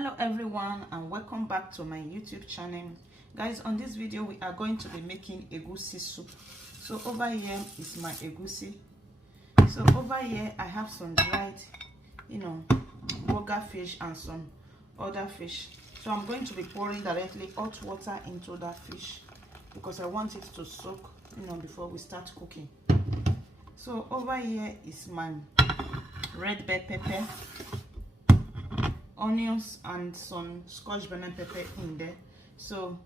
Hello everyone, and welcome back to my YouTube channel. Guys, on this video we are going to be making egusi soup. So over here is my egusi. So over here I have some dried burger fish and some other fish. So I'm going to be pouring directly hot water into that fish because I want it to soak before we start cooking. So over here is my red bell pepper, onions, and some scotch bonnet pepper in there. So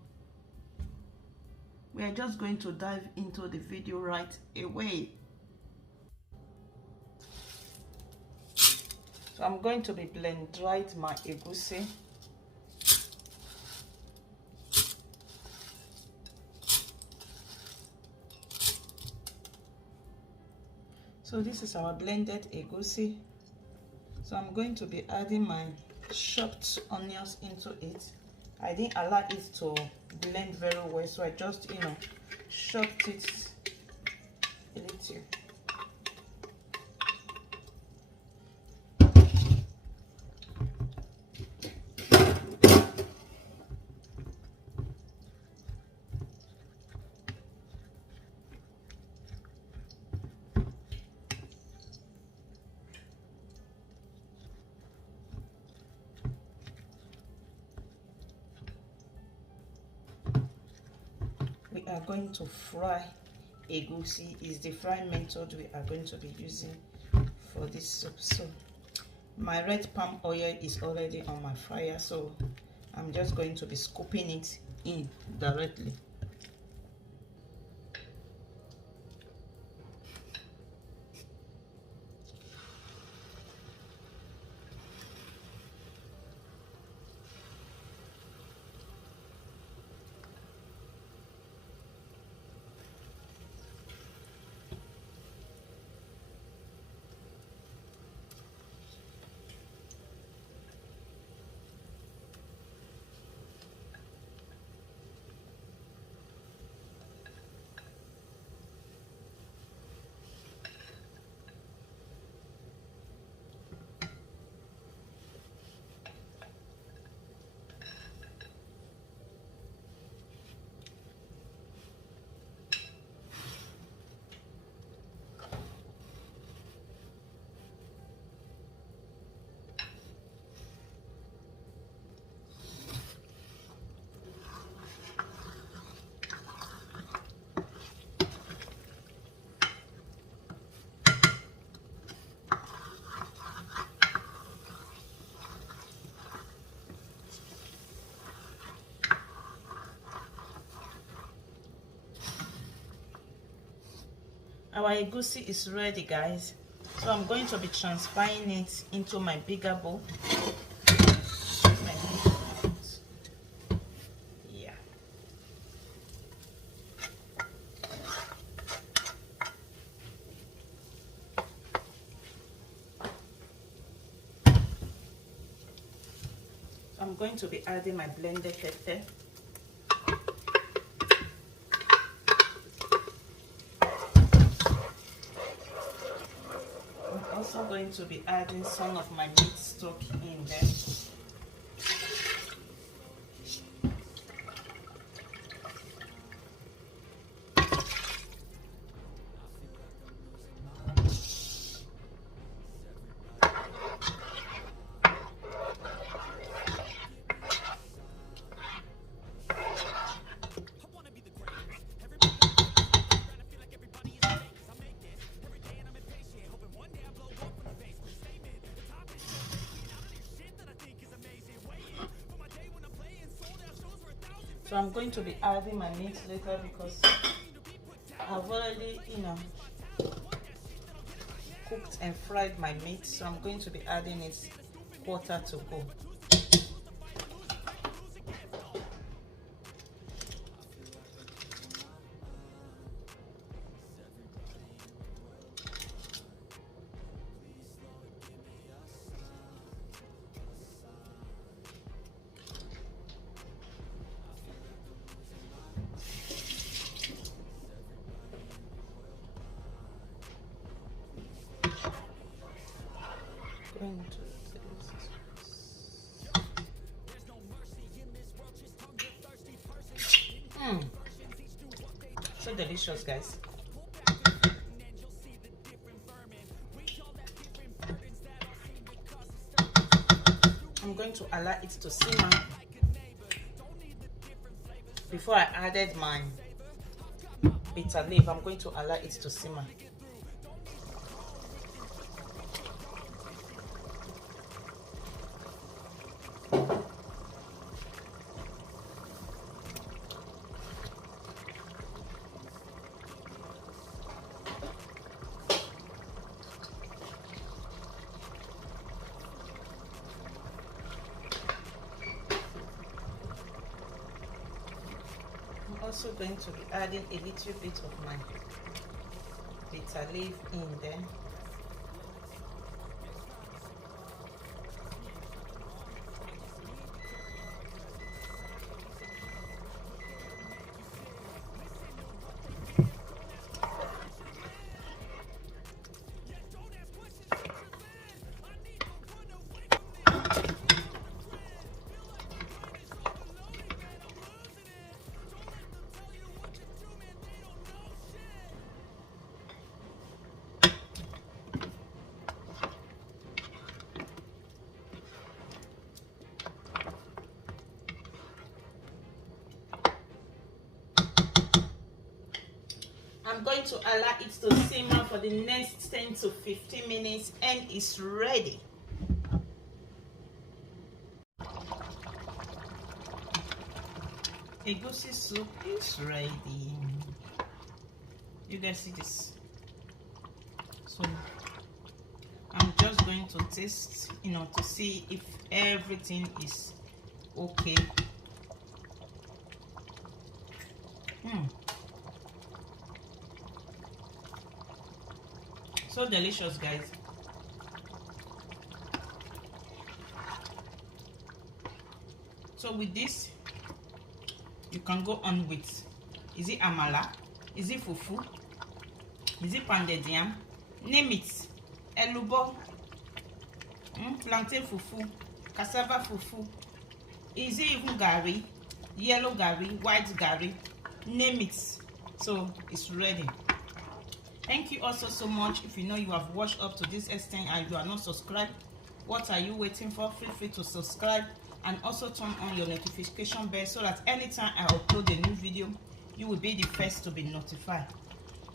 we are just going to dive into the video right away. So I'm going to be dried my egusi. So this is our blended egusi. So I'm going to be adding my chopped onions into it. I didn't allow it to blend very well, so I just chopped it a little. We are going to fry egusi. Is the frying method we are going to be using for this soup. So my red palm oil is already on my fire, so I'm just going to be scooping it in directly. Our egusi is ready, guys. So I'm going to be transferring it into my bigger bowl. Yeah. I'm going to be adding my blended pepper. I'm also going to be adding some of my meat stock in there. So I'm going to be adding my meat later because I've already, cooked and fried my meat. So I'm going to be adding it quarter to go. Going to So delicious, guys. I'm going to allow it to simmer before I added my bitter leaf. I'm going to allow it to simmer. I'm also going to be adding a little bit of my bitter leaf in there. I'm going to allow it to simmer for the next 10 to 15 minutes and it's ready. Egusi soup is ready. You guys see this? So I'm just going to taste, to see if everything is okay. So delicious, guys. So with this, you can go on with, is it amala, is it fufu, is it pounded yam, name it, elubo, plantain fufu, cassava fufu, is it even gari, yellow gari, white gari, name it. So it's ready. Thank you also so much. If you know you have watched up to this extent and you are not subscribed, what are you waiting for? Feel free to subscribe and also turn on your notification bell so that anytime I upload a new video, you will be the first to be notified.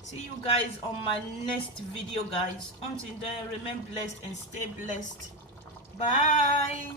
See you guys on my next video, guys. Until then, remain blessed and stay blessed. Bye.